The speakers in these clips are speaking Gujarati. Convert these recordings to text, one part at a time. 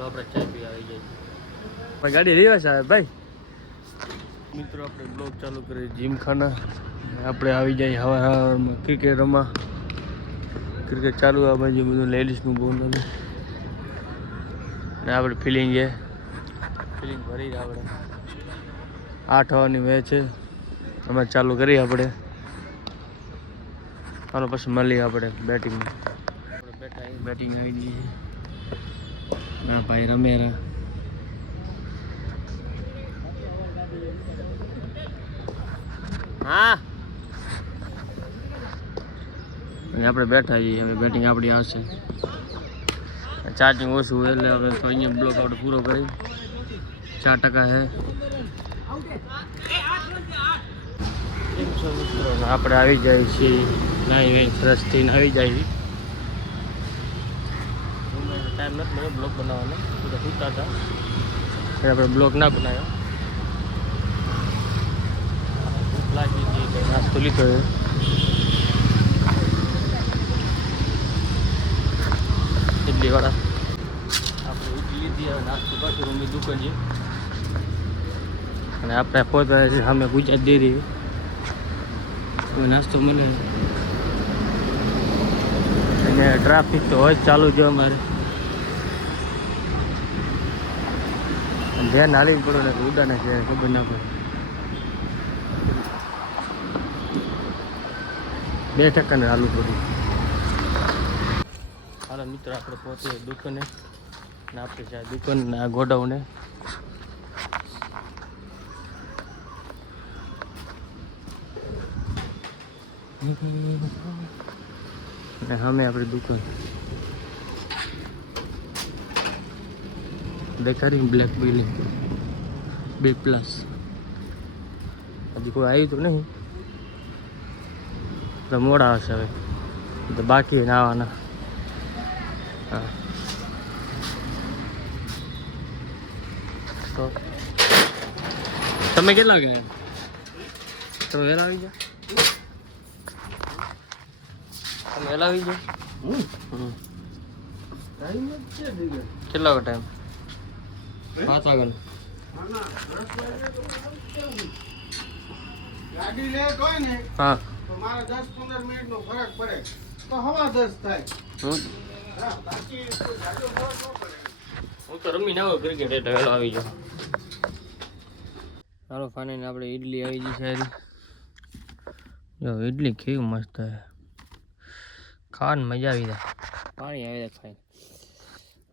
હાલો આપણે ચા પી આવી જાય ગાડી રિવર્સ આવે ભાઈ. મિત્રો આપણે બ્લોગ ચાલુ કરીએ જીમખાના. આપણે આવી જાય હવારમાં ક્રિકેટ રમવા. ક્રિકેટ ચાલુ આ બાજુ બધું લેડીઝનું બહુ નથી ને આપણે ફિલિંગ ભરી આપણે 8 વાગ્યાની મેચ છે. અમે ચાલુ કરીએ આપણે. હાલો પછી મળીએ આપણે બેટિંગમાં. બેટિંગ આવી ગઈ છે. ના ભાઈ રમેરા હા આપણે બેઠા છીએ. હવે બેટિંગ આપણી આવશે. ચાર્જિંગ ઓછું એટલે હવે તો અહીંયા બ્લોક આપણે પૂરો કરી 4% છે. આપણે આવી જાય છીએ નાઈ ફ્રેશ થઈને આવી જાય. ટાઈમ નથી મળ્યો બ્લોક બનાવવાનો. બધા સૂતા હતા આપણે બ્લોક ના બનાવ્યો. ભૂખ લાગી ગઈ એટલે નાસ્તો લીધો છે. ઇડલીવાળા આપણે ઇડલી લીધી. હવે નાસ્તો પાછું રૂમની દુકાન છે અને આપણે પહોંચવા છે સામે ગુજરાત ડેરી. કોઈ નાસ્તો મળે અને ટ્રાફિક તો હોય જ ચાલુ છે અમારે. ધ્યાન હાલી જ પડે ને ઉડાને છે ખબર ના પડે. 2% હાલવું પડ્યું. હાલો મિત્રો આપણે પહોંચીએ દુકાને ને આપણે છે દુકાન ને આ ગોડાઉને. અને સામે આપણી દુકાન દેખાડી બ્લેક બિલ્ડિંગ 2+ હજી કોઈ આવ્યું તો નહીં તો મોડા આવશે. હવે તો બાકી ના આવવાના. હા તો તમે કેટલા વાગે તો વહેલા આવી જાઓ. તમે વહેલા આવી જાઓ. કેટલા વાગે ટાઈમ? 5 વાગ્યાનો. ગાડી લેટ હોય ને હા તો મારા 10-15 મિનિટનો ફરક પડે તો હવા 10 થાય. હા બાકી કોઈ જાજો ફરક ન પડે. હું તો રમી ના આવું ક્રિકેટ એટલે વહેલો આવી જાઉં. ચાલો ફાઇનલ આપણે ઇડલી આવી ગઈ છે. જો ઇડલી કેવી મસ્ત છે. ખાવાની મજા આવી જાય. પાણી આવી જાય ખાઈ.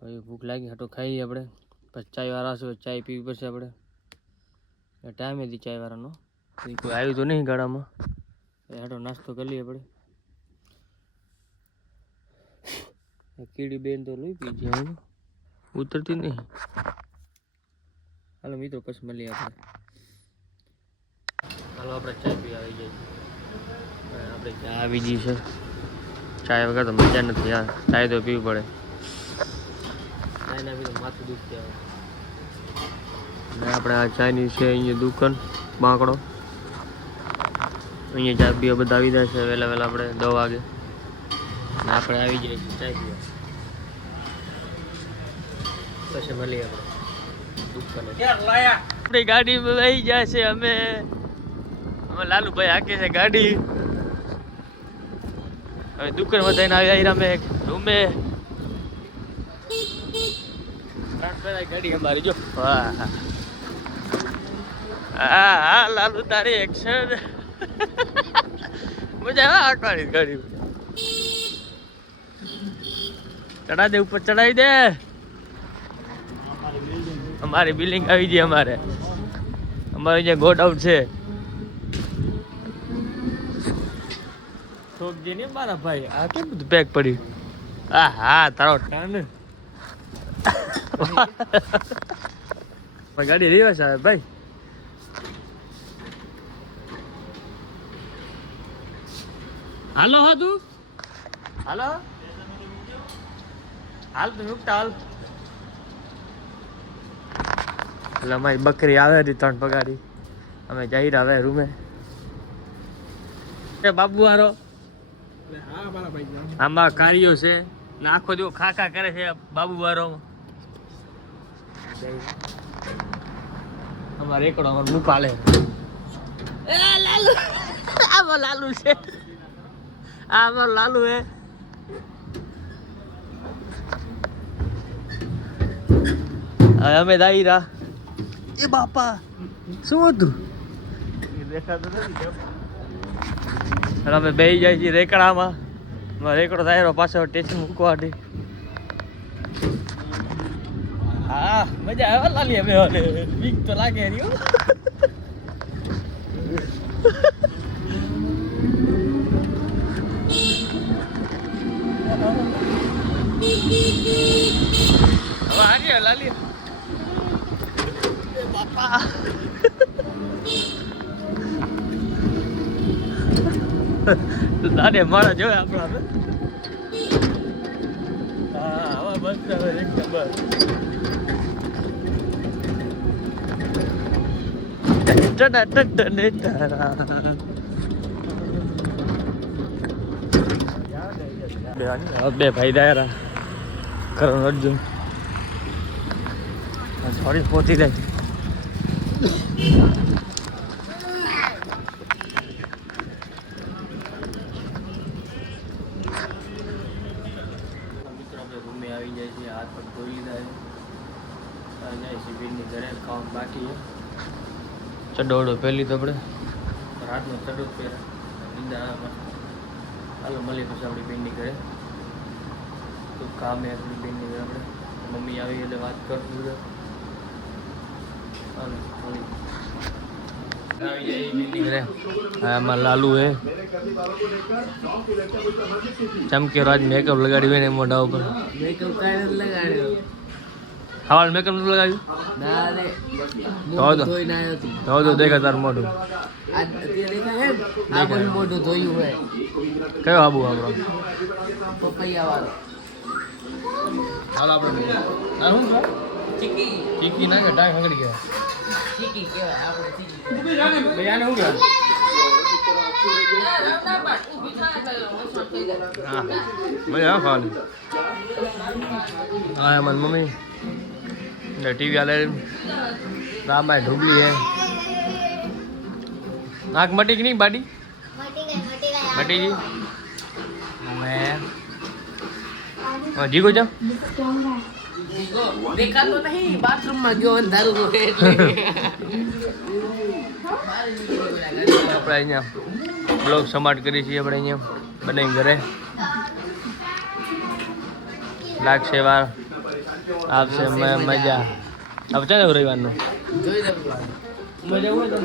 હવે ભૂખ લાગી હાટો ખાઈએ આપણે. પછી ચાયવાળા છે ચાય પીવી પડશે આપણે. ટાઈમ હતી ચાયવાળાનો. કોઈ આવ્યું તો નહીં ગાડામાં. હાટો નાસ્તો કરી લઈએ આપણે. કીડી બેન તો લઈ પી જાય ઉતરતી નહીં. હાલો મિત્રો પછી મળીએ આપણે. હાલો આપણે ચાય પી આવી જાય. આપણે ચા આવી ગઈ છે. ચાય વગર તો મજા નથી યાર. ચાય તો પીવી પડે. ચાય ના પી તો માથું દુખતી આવે. અને આપણે આ ચાયની છે અહીંયા દુકાન બાંકડો. અહીંયા ચા પીવા બધા આવી જાય છે વહેલા વહેલા. આપણે 10 વાગે અને આપણે આવી જઈએ છીએ ચાય પીવા. પછી મળીએ આપણે દુકાને. આપણી ગાડી આવી જાય છે. અમે લાલુભાઈ હાકે છે ગાડી. હવે દુકાન વધારીને આવી અમે રૂમે. ગાડી અમારી જો. હા હા લાલુ તારી એક્શન મજા આવે આટવાની ગાડી. ચડા દે ઉપર ચડાવી દે. અમારી બિલ્ડિંગ આવી ગઈ. અમારે જે ગોડાઉન છે. ઠોકજે ને મારા ભાઈ. આ કેમ બધું પેક પડ્યું? હા હા તારો ટર્ન. ગાડી રિવર્સ આવે ભાઈ. હાલો હા તું હાલો હાલ તું નુકતા હાલ. એટલે અમારી બકરી આવે હતી 3 પગાડી. અમે જઈ રહ્યા હવે રૂમે. બાબુ હારો આમાં કાર્યો છે ને આખો દિવસ ખાખા કરે છે બાબુ વારો. અમારે એકડો અમારે મું પાલે લાલુ આમાં લાલુ છે આ અમારો લાલુ હે હવે અમે દાઈરા એ બાપા શું હતું અમે બેસી જાય છીએ રેકડામાં રેકડો થાય પાછો સ્ટેશન મૂકવા દે હા મજા આવે લાલી હવે બીક તો લાગે રહ્યો હવે આની લાલી બાપા લાડે મારા જોવે આપણા હા હવે બસ હવે એક નંબર બે ભાઈ દાયરા કરણ અર્જુન સોરી પહોંચી જાય ઘૂમે આવી જાય છે હાથ પગ ધોઈ લીધા છે જાય છે બીરની ઘરે કામ બાકી છે ચડોડો પહેલી તો આપણે રાતનો ચડો પહેરા નિંદા હાલો મળીએ પછી આપણી બેનની ઘરે તો કામ એ આપણી બેનની ઘરે આપણે મમ્મી આવી એટલે વાત કરશું બધા હાલો મળી આવી જાય બેનની ઘરે હા આમાં લાલુ હે ચમકે રાજ મેકઅપ લગાડ્યું હોય ને મોઢા ઉપર મેકઅપ કાઢે લગાડ્યો હાલ મેકઅપ નથી લગાવ્યું ના રે તો ધોઈ ના આવ્યો તો દેખા તારું મોઢું આ અત્યારે દેખાય ને આ બધું મોઢું ધોયું હોય કયો આબુ આપણો પપૈયા વાળો હાલ આપણે આ શું છે ચીકી ચીકી ના કે ડાય હંગડી ગયા ચીકી કહેવાય આપણે ચીકી ભાઈ આને શું કહેવાય હા મજા આવે ખાવાની હા મારી મમ્મી ટીવી હાલે રામાય ઢોબલી હે આંખ મટી કે નહીં બાડી મટી ગઈ મેં જીગો જા દેખાતો નહીં બાથરૂમ માં ગયો અંધારું હોય એટલે આપણે અહીંયા બ્લોગ સમાટ કરી છીએ આપણે અહીંયા બનાવી ઘરે લાગશે વાર આવશે મજા હવે ચાલે રવિવારનું જોઈ લે મજા હોય તો